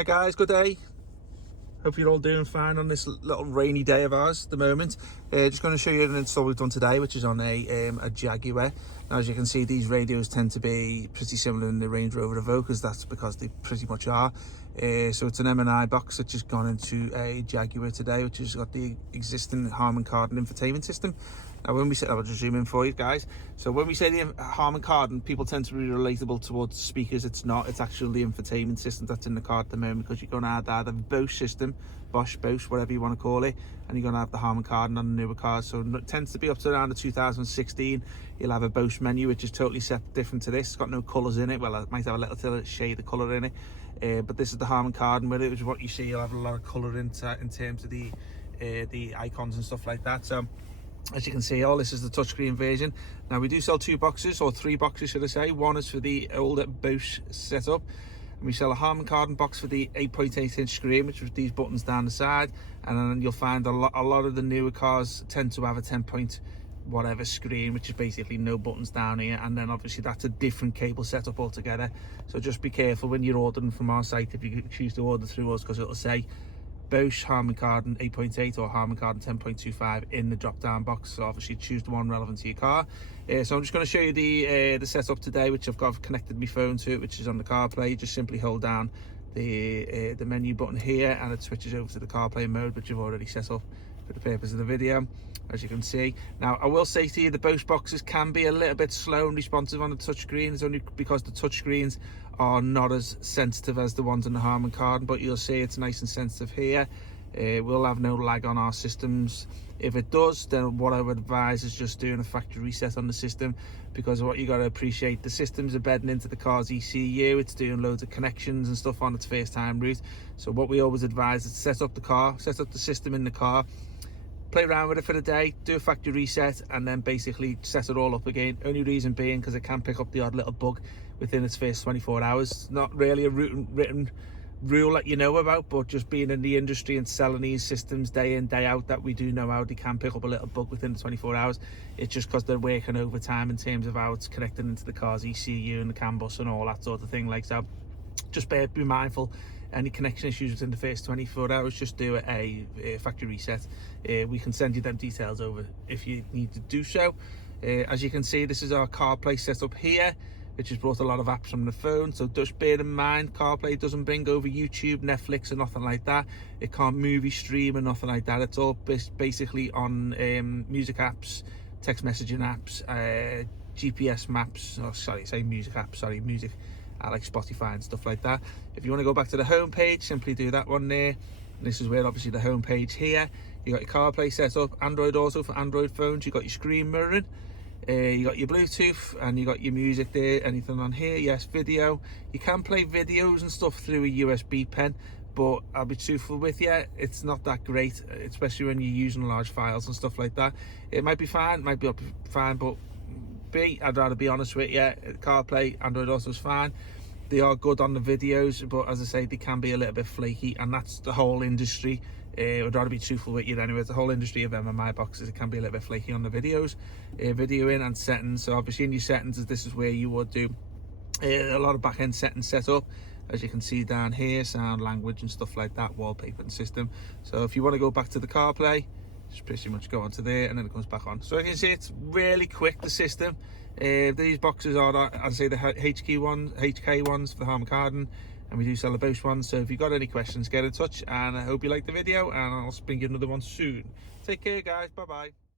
Hi guys, good day. Hope you're all doing fine on this little rainy day of ours at the moment. Just going to show you an install we've done today, which is on a Jaguar. Now, as you can see, these radios tend to be pretty similar in the Range Rover Evokers. That's because they pretty much are. So it's an MMI box that's just gone into a Jaguar today, which has got the existing Harman Kardon infotainment system. Now, when we say, I'll just zoom in for you guys. So when we say the Harman Kardon, people tend to be relatable towards speakers. It's not. It's actually the infotainment system that's in the car at the moment, because you're going to add either Bose system, Bosch, whatever you want to call it, and you're going to have the Harman Kardon on the newer cars. So it tends to be up to around the 2016. You'll have a Bose menu, which is totally set different to this. It's got no colours in it. Well, it might have a little shade of colour in it, but this is the Harman Kardon with it, which is what you see. You'll have a lot of colour in terms of the icons and stuff like that. So as you can see, all this is the touchscreen version. Now, we do sell two boxes, or three boxes should I say. One is for the older Bose setup, and we sell a Harman Kardon box for the 8.8-inch screen, which is these buttons down the side. And then you'll find a lot of the newer cars tend to have a 10 whatever screen, which is basically no buttons down here. And then obviously that's a different cable setup altogether. So just be careful when you're ordering from our site if you choose to order through us, because it'll say Bose Harman Kardon 8.8 or Harman Kardon 10.25 in the drop down box. So obviously choose the one relevant to your car. So I'm just going to show you the setup today, which I've got connected my phone to it, which is on the CarPlay. You just simply hold down the menu button here, and it switches over to the CarPlay mode, which you've already set up for the purpose of the video, as you can see. Now, I will say to you, the Bose boxes can be a little bit slow and responsive on the touchscreen. It's only because the touchscreens are not as sensitive as the ones on the Harman Kardon, but you'll see it's nice and sensitive here. We'll have no lag on our systems. If it does, then what I would advise is just doing a factory reset on the system, because what you got to appreciate, the system's embedding into the car's ECU. It's doing loads of connections and stuff on its first time route. So what we always advise is set up the system in the car, play around with it for the day, do a factory reset, and then basically set it all up again. Only reason being because it can pick up the odd little bug within its first 24 hours. Not really a written rule that you know about, but just being in the industry and selling these systems day in, day out, that we do know how they can pick up a little bug within the 24 hours. It's just because they're working overtime in terms of how it's connected into the car's ECU and the CAN bus and all that sort of thing. Like, so just be mindful. Any connection issues within the first 24 hours, just do a factory reset. We can send you them details over if you need to do so. As you can see, this is our CarPlay setup here, which has brought a lot of apps from the phone. So just bear in mind, CarPlay doesn't bring over YouTube, Netflix, or nothing like that. It can't movie stream or nothing like that. It's all basically on music apps, text messaging apps, GPS maps. Oh, sorry, say music apps. Sorry, music. Like Spotify and stuff like that. If you want to go back to the home page, simply do that one there. And this is where obviously the home page here. You got your CarPlay set up, Android Auto for Android phones. You got your screen mirroring. You got your Bluetooth, and you got your music there. Anything on here? Yes, video. You can play videos and stuff through a USB pen, but I'll be truthful with you, it's not that great, especially when you're using large files and stuff like that. It might be fine, but I'd rather be honest with you. CarPlay, Android Auto is fine. They are good on the videos, but as I say, they can be a little bit flaky, and that's the whole industry. I'd rather be truthful with you anyway. It's the whole industry of MMI boxes. It can be a little bit flaky on the videos, video in and settings. So obviously in your settings, this is where you would do a lot of back-end settings set up, as you can see down here, sound, language and stuff like that, wallpaper and system. So if you want to go back to the CarPlay, just pretty much go onto there, and then it comes back on. So you can see it's really quick, the system. These boxes are, as I say, the HK ones for the Harman Kardon, and we do sell the Bose ones. So if you've got any questions, get in touch, and I hope you like the video, and I'll bring you another one soon. Take care, guys. Bye bye.